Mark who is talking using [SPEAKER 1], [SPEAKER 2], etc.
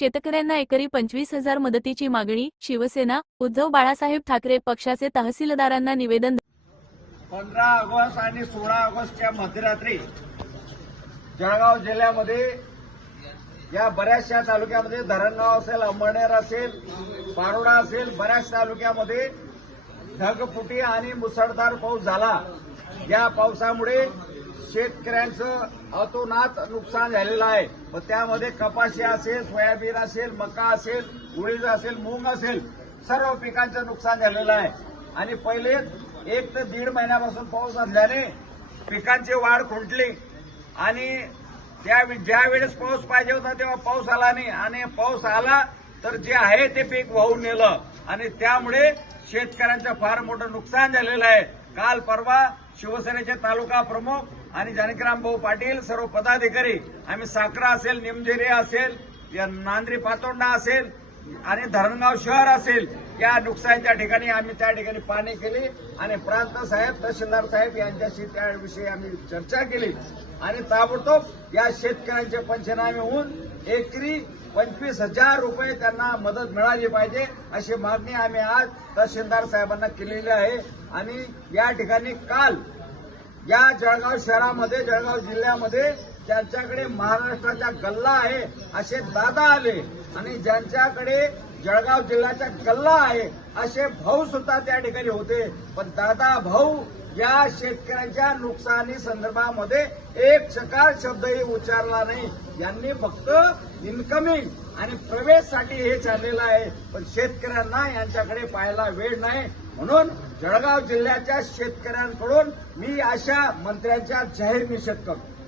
[SPEAKER 1] शेतकऱ्यांना एकरी पंचवीस हजार मदतीची मागणी शिवसेना उद्धव बाळासाहेब ठाकरे पक्षाचे तहसीलदारांना निवेदन
[SPEAKER 2] पंधरा ऑगस्ट आणि सोळा ऑगस्टच्या मध्यरात्री जळगाव जिल्ह्यामध्ये या बऱ्याचशा तालुक्यामध्ये धरणगाव असेल अंबळनेर असेल पारोडा असेल बऱ्याच तालुक्यामध्ये ढगफुटी आणि मुसळधार पाऊस झाला. या पावसामुळे शेतकऱ्यांचं अतोनात नुकसान झालेलं आहे. व त्यामध्ये कपाशी असेल सोयाबीन असेल मका असेल उडीद असेल मूग असेल सर्व पिकांचं नुकसान झालेलं आहे. आणि पहिले एक ते दीड महिन्यापासून पाऊस असल्याने पिकांची वाढ खुंटली. आणि त्या ज्यावेळेस पाऊस पाहिजे होता तेव्हा पाऊस आला नाही. आणि पाऊस आला तर जे आहे ते पीक वाहून नेलं. आणि त्यामुळे शेतकऱ्यांचं फार मोठं नुकसान झालेलं आहे. काल परवा शिवसेनेचे तालुका प्रमुख आणि जानकीराम भाऊ पाटील सर्व पदाधिकारी आम्ही साखरा असेल निमजेरे असेल या नांद्री पातोंडा असेल आणि धरणगाव शहर असेल या नुकसानीच्या ठिकाणी आम्ही त्या ठिकाणी पाहणी केली. आणि प्रांत साहेब तहसीलदार साहेब यांच्याशी त्याविषयी आम्ही चर्चा केली. आणि ताबडतोब या शेतकऱ्यांचे पंचनामे होऊन एकरी पंचवीस हजार रुपये त्यांना मदत मिळाली पाहिजे अशी मागणी आम्ही आज तहसीलदार साहेबांना केलेली आहे. आणि या ठिकाणी काल या जळगाव शहरामध्ये जळगाव जिल्ह्यामध्ये ज्यांच्याकडे महाराष्ट्राचा गल्ला आहे असे दादा आले. आणि ज्यांच्याकडे जळगाव जिल्ह्याचा गल्ला आहे असे भाऊ सुद्धा त्या ठिकाणी होते. पण दादा भाऊ या शेतकऱ्यांच्या नुकसानी संदर्भामध्ये एक चकार शब्दही उच्चारला नाही. यांनी फक्त इन्कमिंग आणि प्रवेशसाठी हे चाललेलं आहे. पण शेतकऱ्यांना यांच्याकडे पाहायला वेळ नाही. म्हणून जळगाव जिल्ह्याच्या शेतकऱ्यांकडून मी अशा मंत्र्यांच्या जाहीर निषेध करतो.